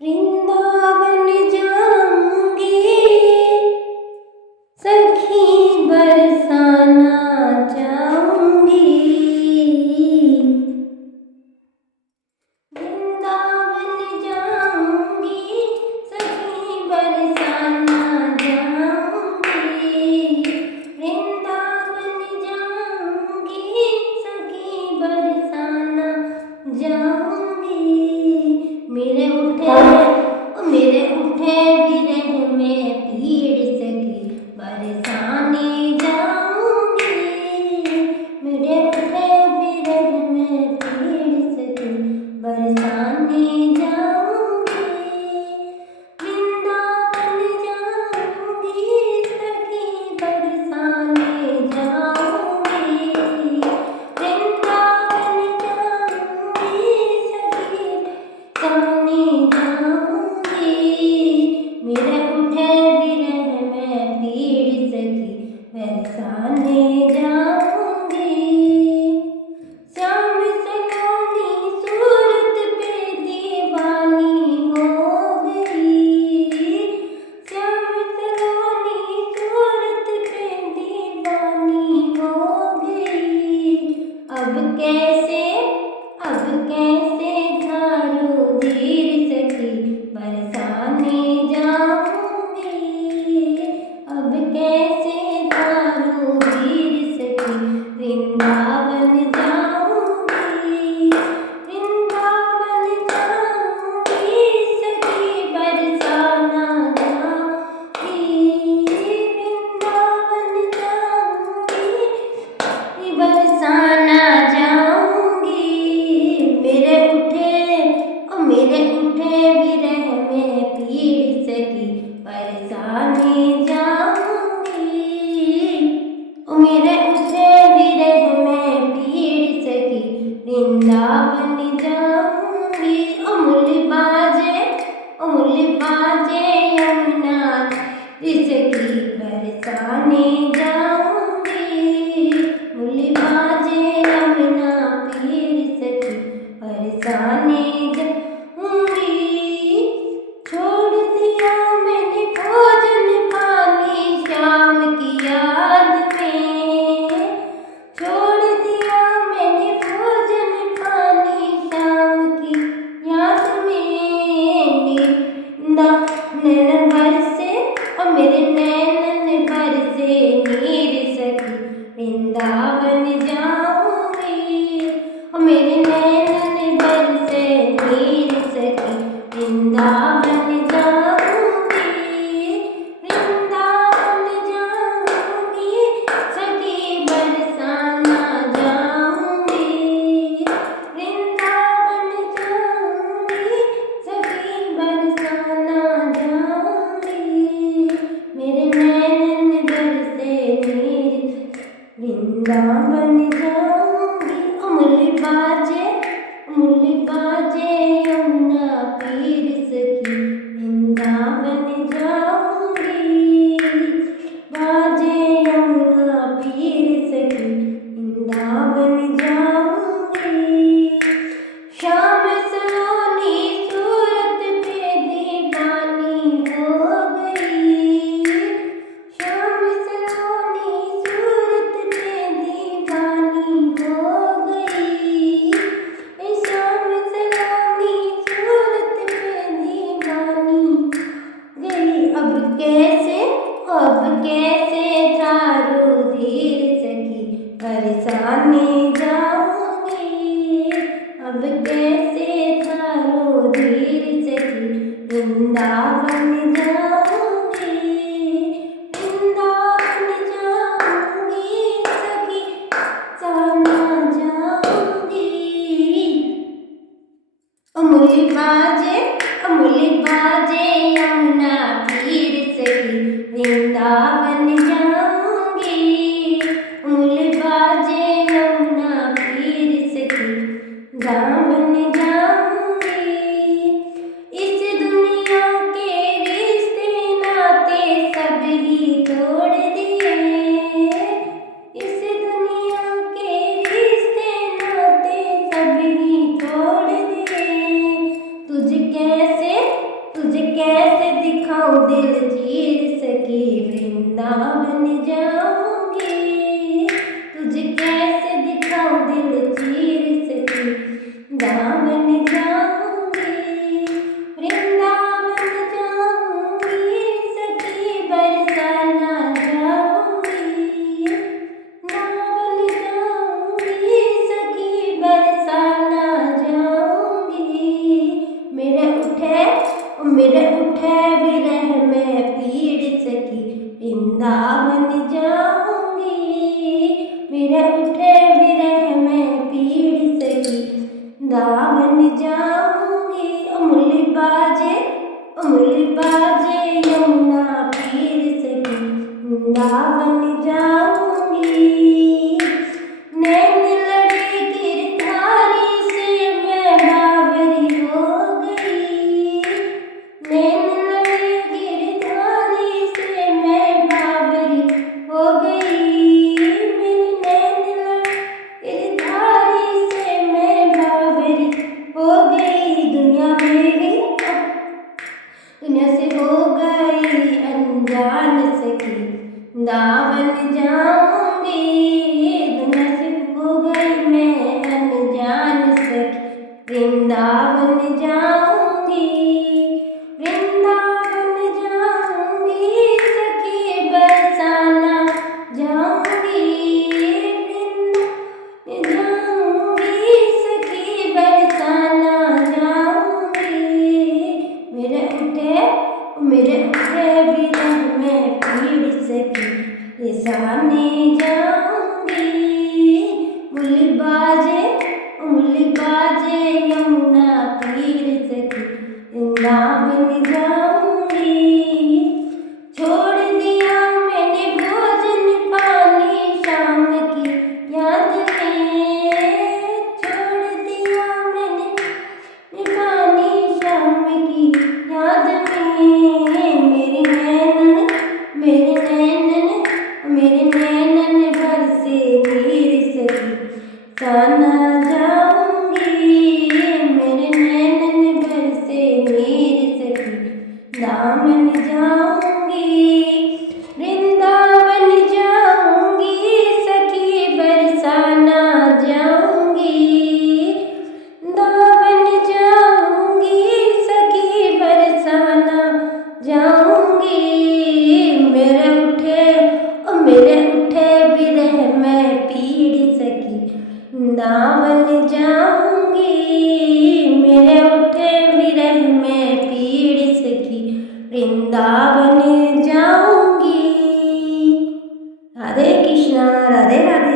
वृंदावन जाऊंगी सखी बरसाना चाहूंगी। वृंदावन जाऊंगी सखी बरसाना जाऊंगी। वृंदावन जाऊंगी सखी बरसाना जाऊंगी। मेरे उठे विरह में पीड़ सखी बरसाने जाऊंगी। मेरे उठे विरह में पीड़ सखी बरसाने जाऊंगी। वृंदावन जाऊंगी सखी बरसाने जाऊंगी। वृंदावन जाऊंगी सखी बरसाने जाऊंगी। मेरे उठे विरह में पीड़ सखी बरसाने जाऊंगी। श्याम सलोनी सूरत पे दीवानी हो गई। श्याम सलोनी सूरत पे दीवानी हो गई। अब कैसे झाड़ू धीर सखी बरसाने जाऊंगी। अब कैसे झाड़ू धीर सखी वृंदावन जाऊंगी। वृंदावन जाऊंगी सखी बरसाना जाऊंगी। वृंदावन जाऊंगी बरसाना जाऊंगी। मेरे उठे विरह में पीड़ सखी बरसाने जाऊंगी। मेरे उठे विरह में पीड़ सखी वृंदावन जाऊंगी। अमूल्य बाजे यमुना सखी बरसाने जाऊंगी। अमूल्य बाजे यमुना पीर सखी बरसाने जाऊंगी। छोड़ दिया मैंने भोजन पानी शाम की याद में। छोड़ दिया मैंने भोजन पानी शाम की याद में। नैनन बरसे और मेरे नैनन बरसे नीर सखी वृंदावन जाऊंगी। और मेरे नैनन बरसे नीर सखी वृंदावन जाऊंगी। वृंदावन जाऊंगी सखी बरसाना जाऊंगी। वृंदावन जाऊंगी सखी बरसाना जाऊंगी। मेरे नैनन बरसे नीर वृंदावन जाऊंगी। अमूल्य बाजे यमुना पीर सखी वृंदावन जाऊंगी। बाजे यमुना पीर सखी वृंदावन जाऊंगी। श्याम सलोनी सूरत पे दीवानी हो गई। श्याम सलोनी सूरत पे दीवानी हो गई। श्याम सलोनी सूरत पे दीवानी गई। अब कैसे झाड़ू धीर सखी बरसाने जाऊंगी। अब कैसे झाड़ू धीर सखी वृंदावन जाऊंगी। वृंदावन जाऊंगी सखी बरसाना जाऊंगी। अमूल्य बाजे यमुना पीर सखी वृंदावन जाऊंगी। अमूल्य बाजे यमुना पीर सखी वृंदावन जाऊंगी। इस दुनिया के रिश्ते तुझे कैसे दिखाऊं दिल चीर सकी वृंदावन जाऊंगी। तुझे कैसे दिखाऊं दिल चीर सकी वृंदावन जाऊंगी। वृंदावन जाऊंगी सखी बरसाना जाऊंगी। वृंदावन जाऊंगी सखी बरसाना जाऊंगी। मेरे उठे विरह में पीड़ सकी वृंदावन जाऊंगी। मेरे उठे विरह में पीड़ सकी वृंदावन जाऊंगी। उंगली बाजे यमुना पीर सकी वृंदावन जाऊंगी। नैन लड़े गिरधारी से मैं बावरी हो गई। नैन लड़े गिरधारी से मैं बावरी हो गई। मेरी नैन लड़े गिरधारी से मैं बावरी हो गई। दुनिया से हो गई अनजान सखी वृंदावन जाऊंगी। दुनिया से हो गई मैं अनजान सखी वृंदावन जाऊंगी। वृंदावन जाऊंगी सखी बरसाना जाऊंगी। वृंदावन जाऊंगी सखी बरसाना जाऊंगी। मेरे उठे विरह में पीड़ सकी रिसाने जाऊंगी। उंगली बाजे यमुना पीर सकी वृंदावन जाऊंगी। छोड़ दिया मैंने भोजन पानी शाम की याद में। छोड़ दिया मैंने पानी शाम की याद में। मेरे नैनन भर से नीर सकी बरसाना जाऊंगी। मेरे नैनन भर से नीर सकी वृंदावन जाऊंगी। वृंदावन जाऊंगी सखी बरसाना जाऊंगी। वृंदावन जाऊंगी सखी बरसाना जाऊंगी। मेरे उठे विरह में पीड़ सकी वृंदावन जाऊंगी। मेरे उठे विरह में पीड़ सकी वृंदावन जाऊंगी। राधे कृष्णा राधे राधे।